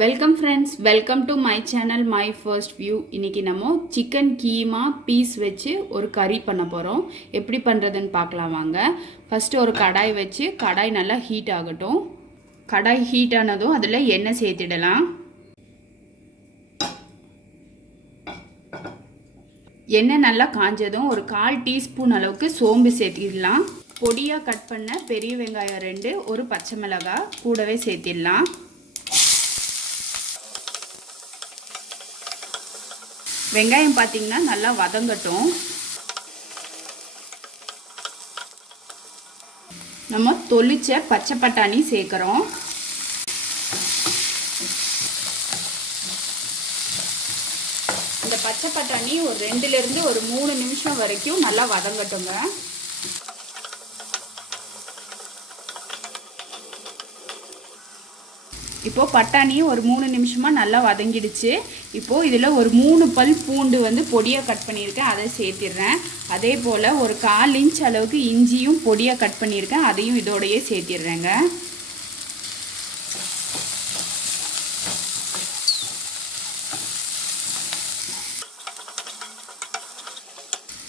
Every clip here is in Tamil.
Welcome friends welcome to my channel my first view இன்றைக்கி நம்ம சிக்கன் கீமா பீஸ் வச்சு ஒரு கறி பண்ண போகிறோம் எப்படி பண்ணுறதுன்னு பார்க்கலாம் வாங்க. ஃபஸ்ட்டு ஒரு கடாய் வச்சு கடாய் நல்லா ஹீட் ஆகட்டும். கடாய் ஹீட் ஆனதும் அதில் எண்ணெய் சேர்த்திடலாம். எண்ணெய் நல்லா காஞ்சதும் ஒரு கால் டீஸ்பூன் அளவுக்கு சோம்பு சேர்த்திடலாம். பொடியாக கட் பண்ண பெரிய வெங்காயம் ரெண்டு ஒரு பச்சை மிளகாய் கூடவே சேர்த்திடலாம். வெங்காயம் பார்த்தீங்கன்னா நல்லா வதங்கட்டும். நம்ம தொளிச்ச பச்சை பட்டாணி சேர்க்குறோம். இந்த பச்சை பட்டாணி ஒரு ரெண்டுலேருந்து ஒரு மூணு நிமிஷம் வரைக்கும் நல்லா வதங்கட்டுங்க. இப்போது பட்டாணி ஒரு மூணு நிமிஷமாக நல்லா வதங்கிடுச்சு. இப்போது இதில் ஒரு மூணு பல் பூண்டு வந்து பொடியாக கட் பண்ணியிருக்கேன். அதை சேர்த்திடுறேன். அதே போல் ஒரு கால் இன்ச் அளவுக்கு இஞ்சியும் பொடியாக கட் பண்ணியிருக்கேன். அதையும் இதோடையே சேர்த்திடுறேங்க.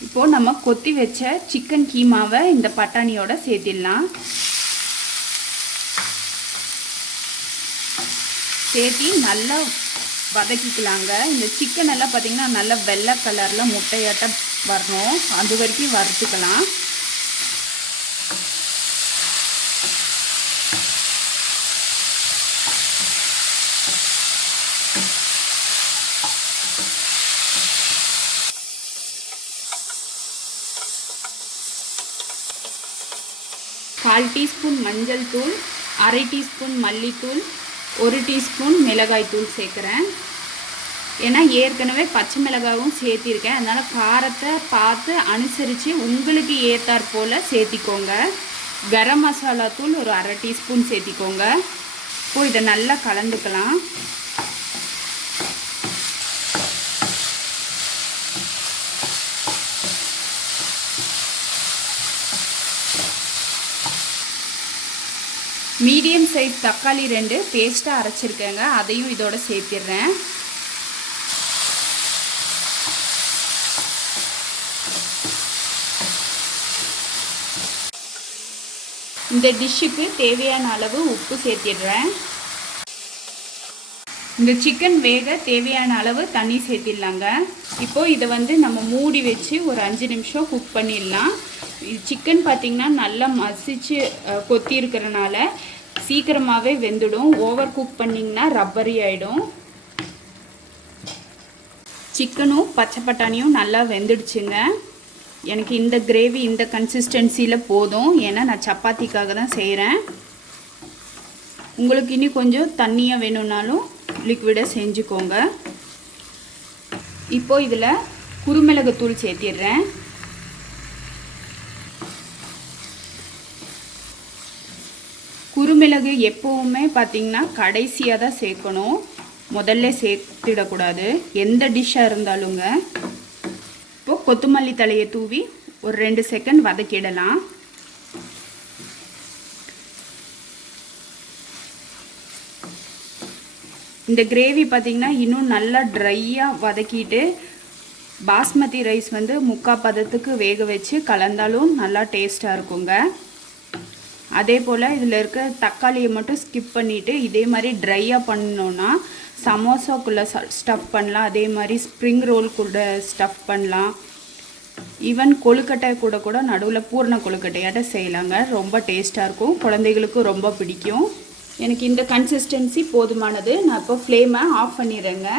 இப்போது நம்ம கொத்தி வச்ச சிக்கன் கீமாவை இந்த பட்டாணியோட சேர்த்திடலாம். சேர்த்தி நல்லா வதக்கிக்கலாங்க. இந்த சிக்கன் எல்லாம் பார்த்திங்கன்னா நல்லா வெள்ளை கலரில் முட்டையாட்டம் வரணும். அது வரைக்கும் வறுத்துக்கலாம். கால் டீஸ்பூன் மஞ்சள் தூள் அரை டீஸ்பூன் மல்லித்தூள் ஒரு டீஸ்பூன் மிளகாய்த்தூள் சேர்க்குறேன். ஏன்னா ஏற்கனவே பச்சை மிளகாவும் சேர்த்திருக்கேன். அதனால் காரத்தை பார்த்து அனுசரித்து உங்களுக்கு ஏற்றாற் போல் சேர்த்திக்கோங்க. கரம் மசாலா தூள் ஒரு அரை டீஸ்பூன் சேர்த்திக்கோங்க. இப்போ இதை நல்லா கலந்துக்கலாம். மீடியம் சைஸ் தக்காளி ரெண்டு பேஸ்ட்டாக அரைச்சிருக்கேங்க. அதையும் இதோட சேர்த்திடுறேன். இந்த டிஷ்ஷுக்கு தேவையான அளவு உப்பு சேர்த்திடுறேன். இந்த சிக்கன் வேக தேவையான அளவு தண்ணி சேர்த்திடலாங்க. இப்போது இதை வந்து நம்ம மூடி வச்சு ஒரு அஞ்சு நிமிஷம் குக் பண்ணிடலாம். சிக்கன் பார்த்திங்கன்னா நல்லா மசிச்சு கொத்தி இருக்கிறனால சீக்கிரமாகவே வெந்துடும். ஓவர் குக் பண்ணிங்கன்னா ரப்பரி ஆகிடும் சிக்கனும் பச்சை பட்டாணியும் நல்லா வெந்துடுச்சுங்க. எனக்கு இந்த கிரேவி இந்த கன்சிஸ்டன்சியில் போதும். ஏன்னா நான் சப்பாத்திக்காக தான் செய்கிறேன் உங்களுக்கு இனி கொஞ்சம் தண்ணியாக வேணும்னாலும் லிக்விடை செஞ்சுக்கோங்க. இப்போது இதில் குருமிளகுத்தூள் சேர்த்திடுறேன். குருமிளகு எப்போவுமே பார்த்திங்கன்னா கடைசியாக தான் சேர்க்கணும். முதல்ல சேர்த்திடக்கூடாது. எந்த டிஷ்ஷாக இருந்தாலுங்க. இப்போது கொத்தமல்லி தலையை தூவி ஒரு ரெண்டு செகண்ட் வதக்கிடலாம். இந்த கிரேவி பார்த்திங்கன்னா இன்னும் நல்லா ட்ரையாக வதக்கிட்டு பாஸ்மதி ரைஸ் வந்து முக்கா பதத்துக்கு வேக வச்சு கலந்தாலும் நல்லா டேஸ்ட்டாக இருக்குங்க. அதே போல் இதில் இருக்க தக்காளியை மட்டும் ஸ்கிப் பண்ணிவிட்டு இதே மாதிரி ட்ரையாக பண்ணோன்னா சமோசாக்குள்ளே ஸ்டஃப் பண்ணலாம். அதே மாதிரி ஸ்ப்ரிங் ரோல் கூட ஸ்டஃப் பண்ணலாம். ஈவன் கொழுக்கட்டை கூட கூட நடுவில் பூர்ண கொழுக்கட்டையாட்ட செய்யலாங்க. ரொம்ப டேஸ்ட்டாக இருக்கும். குழந்தைகளுக்கும் ரொம்ப பிடிக்கும். எனக்கு இந்த கன்சிஸ்டன்சி போதுமானது. நான் இப்போ ஃப்ளேமை ஆஃப் பண்ணிடுறேங்க.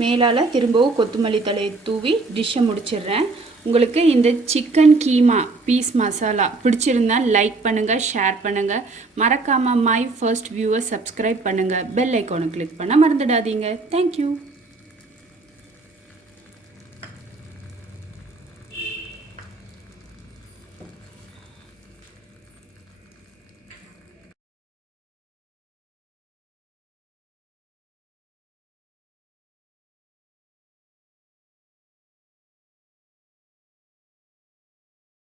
மேலால் திரும்பவும் கொத்தமல்லி தலையை தூவி டிஷ்ஷை முடிச்சிடுறேன். உங்களுக்கு இந்த சிக்கன் கீமா பீஸ் மசாலா பிடிச்சிருந்தால் லைக் பண்ணுங்கள் ஷேர் பண்ணுங்கள் மறக்காமல் மை ஃபர்ஸ்ட் வியூவை சப்ஸ்கிரைப் பண்ணுங்கள் பெல் ஐக்கானை கிளிக் பண்ண மறந்துடாதீங்க. Thank you